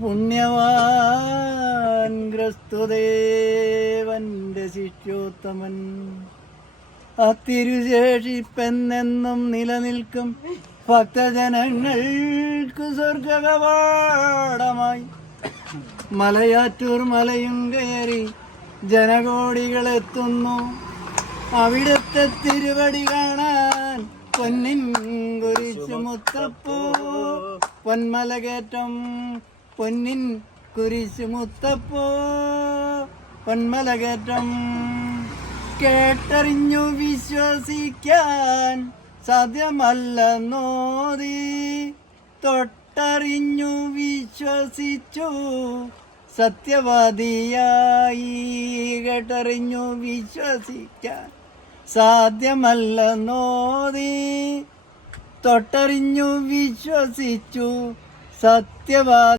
പുണ്യവാൻ ക്രിസ്തുദേവന്റെ ശിഷ്യോത്തമൻ തിരുശേഷിപ്പെന്നെന്നും നിലനിൽക്കും ഭക്തജനങ്ങൾക്ക് സ്വർഗകവാടമായി മലയാറ്റൂർ മലയും കയറി ജനകോടികളെത്തുന്നു അവിടുത്തെ തിരുവടി കാണാൻ പൊന്നിൻ കുരിശു മുത്തപ്പോ പൊന്മലകേറ്റം പൊന്നിൻ കുരിശു മുത്തപ്പോ പൊന്മലകേറ്റം കേട്ടറിഞ്ഞു വിശ്വസിക്കാൻ സാധ്യമല്ലെന്നോതി തൊട്ടറിഞ്ഞു വിശ്വസിച്ചു സത്യവാദിയായി കേട്ടറിഞ്ഞു വിശ്വസിക്കാൻ സാധ്യമല്ലെന്നോതി തൊട്ടറിഞ്ഞു വിശ്വസിച്ചു സത്യവാദി